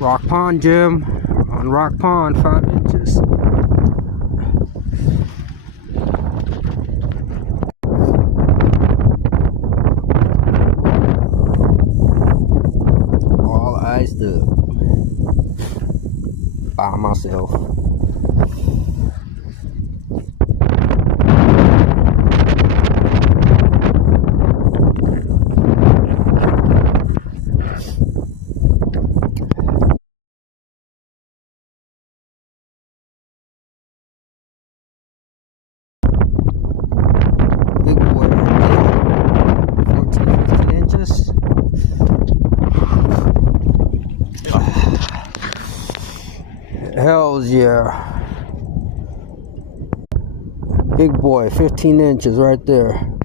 Rock Pond, Jim. On Rock Pond, 5 inches. All eyes up. By myself. Big boy right there. 14, 15 inches. Hells yeah. Big boy, 15 inches right there.